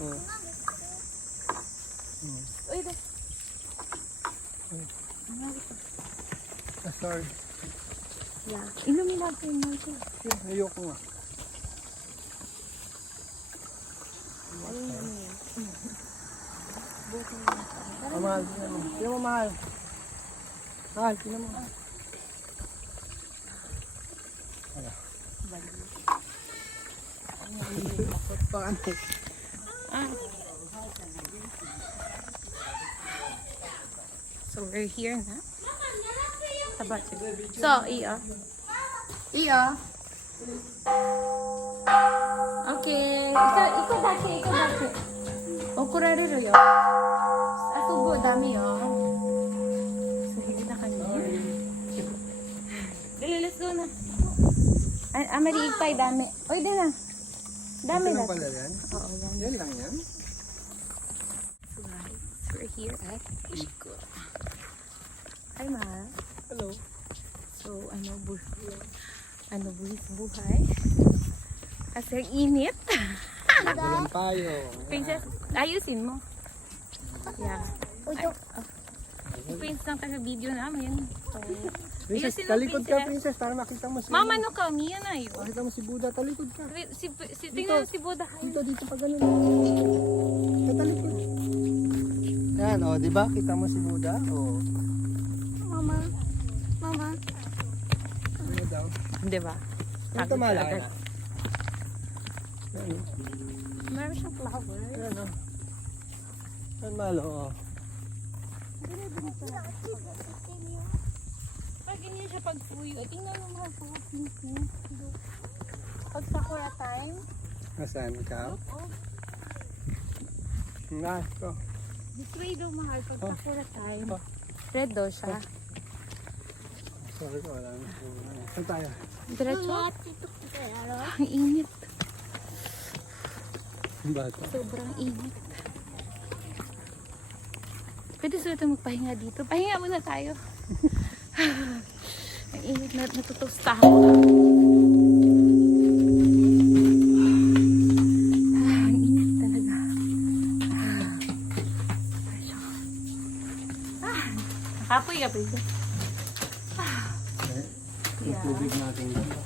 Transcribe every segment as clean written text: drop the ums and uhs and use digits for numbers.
Oh. Uy, ito. Sorry. Yeah. Inumin natin mo ito. Ayoko nga. Ayun na yun. Mahal. Sino mo mahal? Mahal, sino mo? Wala. Paano? So we're here na. Sabat. So, iyo. Iyo. Okay. Ikaw dake. Okuraru yo. Asubo dami yo. So, hindi na kami. Dali, let's go na. Amari ipay dami. Oy, di na. Dami Ito na. lang pala yan? Oo, yan. Yan lang yan? So guys, we're here at Ishiko. Hi, Ma. Hello. So, buhay. Kasi ang init. Walang payo. Princess, ayusin mo. Yeah. Si Prince lang taga-video namin. So, Princess, ayusin mo, talikod ka, Princess, para makita mo si... Mama, no kami, yan ayo. Makita mo si Buddha, talikod ka. Tingnan mo si Buddha. Dito, pa ganun. Talikod. Yan, o, di ba? Kita mo si Buddha? O. Mama. Ano daw? Di ba? Ang tamala ka na. Yan, o. Meron siyang flower. Yan, o. Yan, malo, o. Pag ganyan siya pag-puyo, tingnan mo mga po. Pag sakura time. Nasaan ikaw? Nga, ito. This way daw mahal pag Oh. sakura time. Oh. Red daw siya. Sorry ko, wala. Saan tayo? Diretso. Ang init. Bata. Sobrang init. Pwede sulit magpahinga dito. Pahinga muna tayo. Ang init na natutusta ako. Ang init talaga. Nakapoy ka, pwede. Yung tubig natin dito.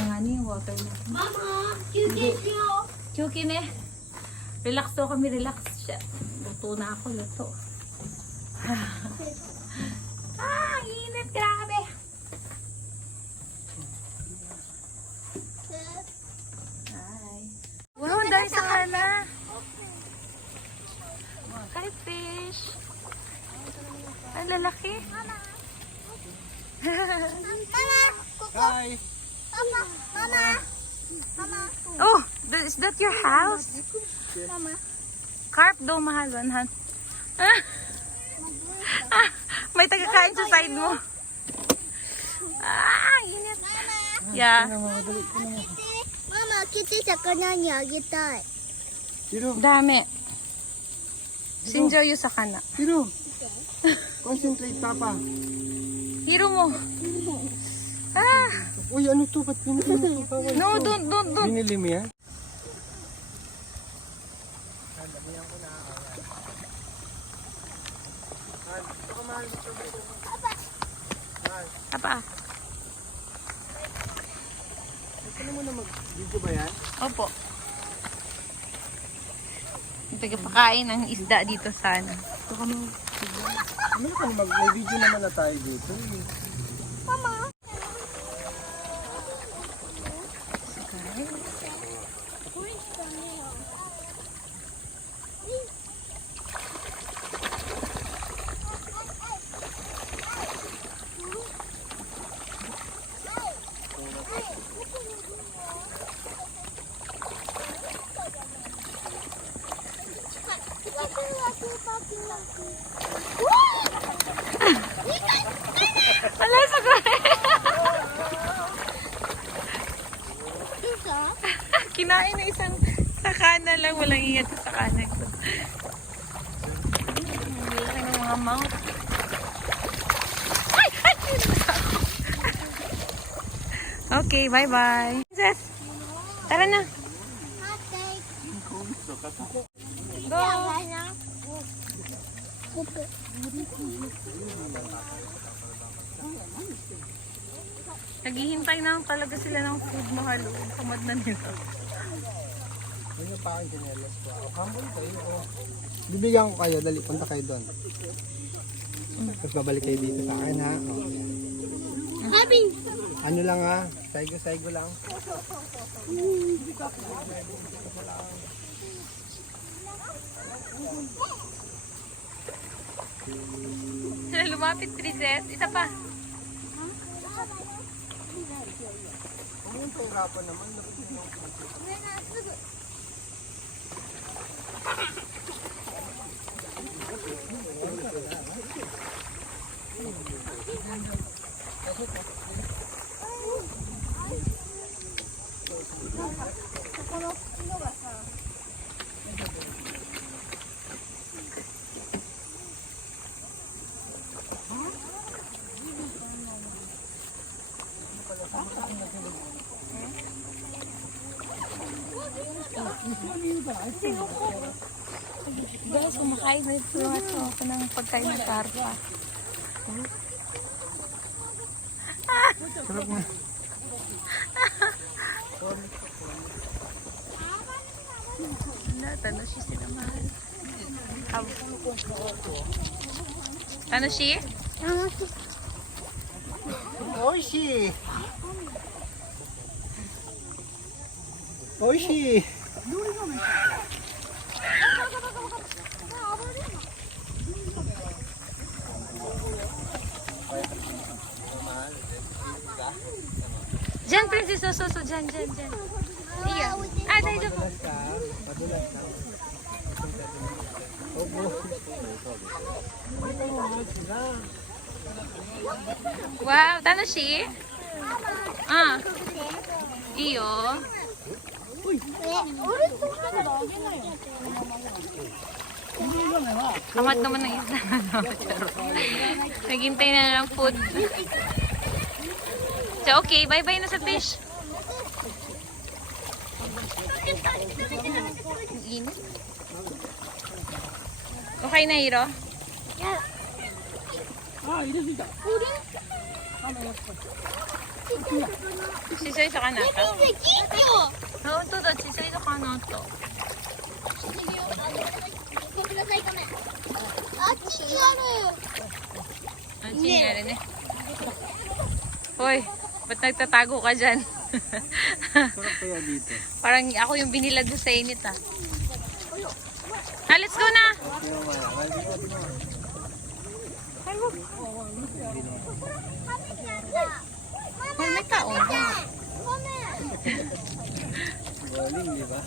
Ang ano yung water natin. Mama, Chukin eh. Relax daw kami, relax siya. Luto na ako, luto. Ang init, grabe. Hi. Wow, ang dami sa kana. Hi, fish. Ang lalaki. Hi! Oh, is that your house? Carp daw mahal, 100. May tagakain sa side mo. Init. Yeah. Mama, kita sakana ni agitai. Hiro! Dami. Sinjoy sa kana. Hiro! Concentrate, Papa. Hiro mo. Uy, ano to? Ba't binili mo ito? No, don't. Binili mo yan? Apa? Ano mo na mag-video ba yan? Opo. Tagapakain ng isda dito sana. Ito ka mo. Ano ka na may video naman na tayo dito. Wala sa kinain na isang sakana lang. Walang ingat sa sakana ko. Laki ng mga mouth. Ay! Okay, bye-bye. Princess, tara na. Go! Naghihintay na lang talaga sila ng food, mahal. Kamad na nila. Ayun yung pa aking chinelas ko. Humble kayo. Bibigyan ko kayo. Dali, punta kayo doon. Tapos babalik kayo dito sa akin ha. Having. Ano lang ha. Saigo lang. Sila lumapit, Trizet. Isa pa. Ang pahirapan naman. Guys, kumakain na ito ako ng pagkain ng karpa. Sarap nga. Tanoshi sila mahal. Tanoshi? Oishi! Oishi! Diyan, princess. So. Diyan. Iya. Ah, dahil Madulas ka. Madulas ka. Opo. Wow, Tanoshi? Ah. Iyo. Tamat naman ng isda. Naghintay na lang food. So, okay, bye-bye na sa fish. Init. Okay na, Hiro? Sisay sa kanato? Oo, to da, sisay sa kanato. あっちにある。 Ang chinyari na. Hoy, ba't nagtatago ka dyan? Sarap kaya dito. Parang ako yung binilag mo sa init ah. Ah, let's go na! Ay, may taon. Bowling, di ba?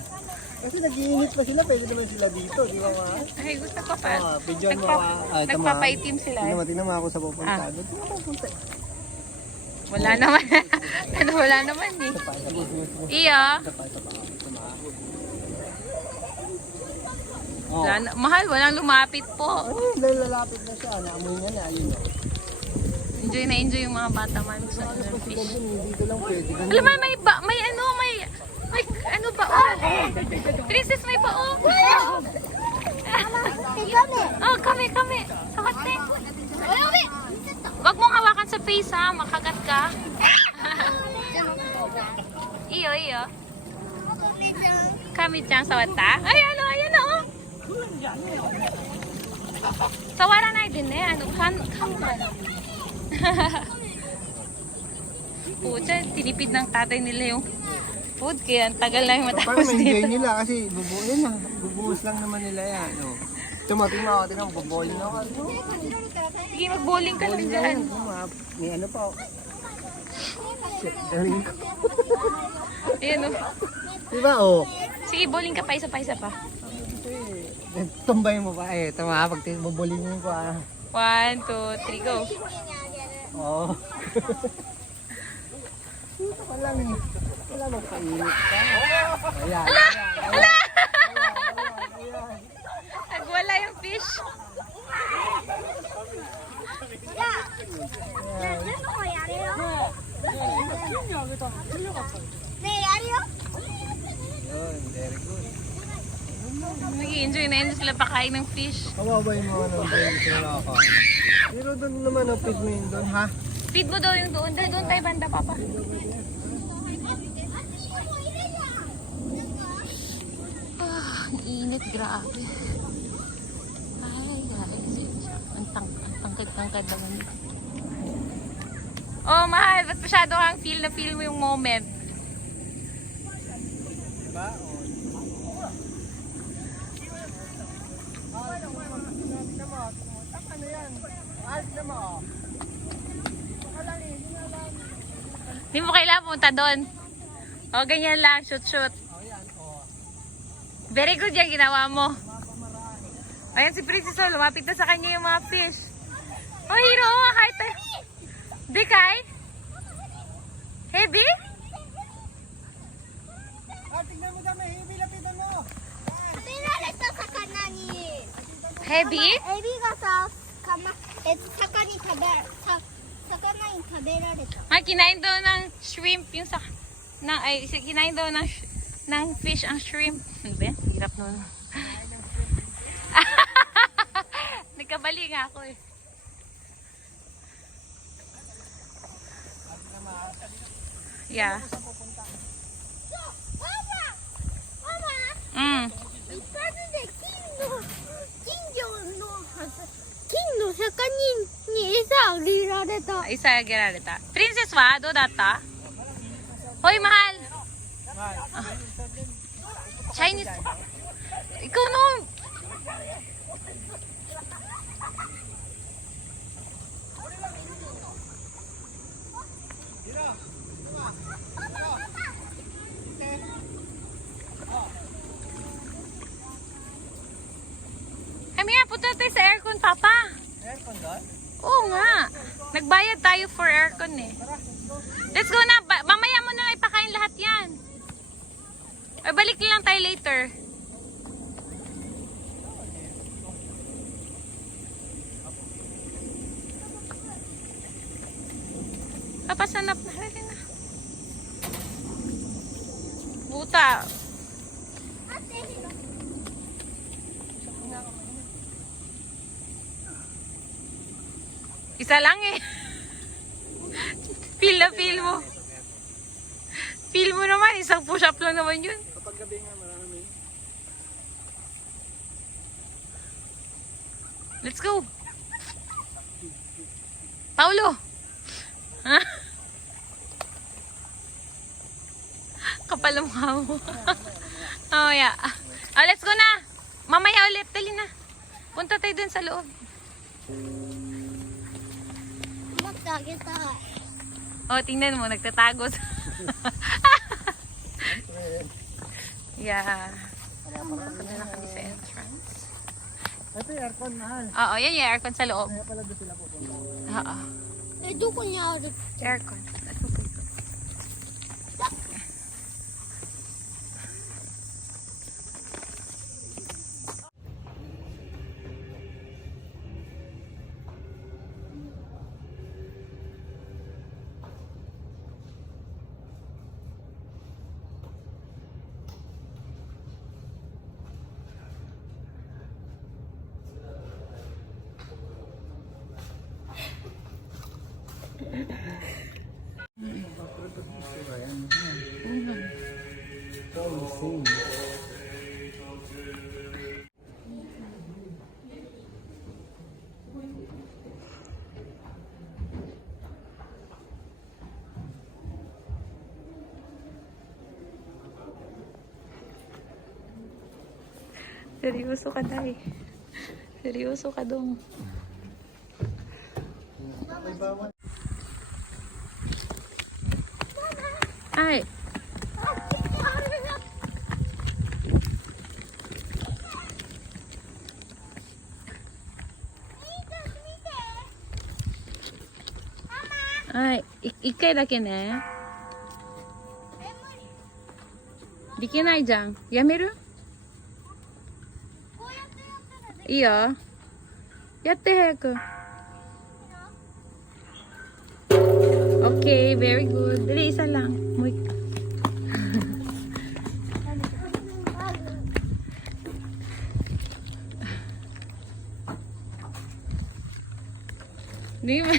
Kasi nag-iinit pa sila, pwede naman sila dito, di ba ma? Ay, gusto ko pa. Pidyon mo ka. Nagpapaitim sila. Tingnan mo ako sa pupunta. Ah. Doon mo pupunta. Wala naman. Wala naman eh. Iya. Oh. Mahal, walang lumapit po. Ay, dahil lalapit na siya. Naamoy nga na, ayun o. Enjoy na enjoy yung mga bata man sa fish. Dito lang pwede. Alam mo, may ano ba? Oh. Princess, may pa oh. Oh, kami. Sawate. Wag mong hawakan sa face ha, makagat ka. Iyo. Kami dyan sawata. Ay, ayan na oh. Sawara na din eh. Ano, kamera. Pucha, tinipid ng tatay nila yung food. Kaya ang tagal na yung Parang matapos ma-enjoy dito. nila kasi bubuin na. Bubuhos lang naman nila yan. No? Tumating ako, tinang bubuin ako. Sige, mag-bowling ka lang Bowling dyan. yan. May ano pa. Shit, daling ko. Ayan o. Diba oh? Sige, bowling ka pa. Isa pa. Tumbay mo pa eh. Tama, pag bubulingin ko ah. 1, 2, 3, go. Oo. Wala bang kainit ka? Ayan. Nagwala yung fish. Yun, very good. enjoy na enjoy sila pakain ng fish. Kawawa yung mga nang hindi sila nakakain. Pero doon naman ang feed mo yun doon, ha? Feed mo daw yung doon. Doon tayo banda, Papa. Ah, ang init. Grabe. Ay, guys. Ang tangkad-tangkad naman ito. Oh, mahal. Ba't masyado kang feel na feel mo yung moment? Diba? Hindi mo kailangan punta doon. O, ganyan lang. Shoot, shoot. Very good yung ginawa mo. Ayan si Princess, oh, lumapit na sa kanya yung mga fish. Oh, hero, kahit tayo. Di kay? Heavy? Tignan mo dami, heavy, lapitan mo. 食べられた魚に Heavy? エビがさ、魚に食べられた。 Ay, kinain daw ng shrimp yung sa... kinain daw ng fish ang shrimp. Ano ba? Hirap nun. Nagkabali nga ako eh. Yeah. Mm. 一発で金の魚に餌あげられた。 Isa gerarita. Princess wa? Do data? Hoy, mahal! Ah. Chinese. Ikaw no. Kami nga, punta tayo sa aircon, Papa. Aircon doon? Oo nga. Nagbayad tayo for aircon eh. Let's go na. Mamaya mo na ipakain lahat yan. Or balik lang tayo later. Papasanap na rin na. Buta. Isa lang eh. Feel na feel mo. Feel mo naman, isang push-up lang naman yun. Kapag gabi nga marami. Let's go. Paulo. Ha? Kapal ang mukha mo. Oh, yeah. Oh, let's go na. Mamaya ulit. Dali na. Punta tayo dun sa loob. 持ってあげたい。 Oh, tingnan mo. Nagtatago sa... Yeah. Punta na kami sa entrance. Ito yung aircon, mahal. Oo, yan yung aircon sa loob. Kaya pala doon sila pupunta. Oo. どこにある？ Aircon. Seryoso ka, Day. Seryoso ka dong. Ay. Ay, 一回だけね。できないじゃん。やめる？いいよ。やって早く。Okay, very good. Dali, isa lang. Muy. Di ba?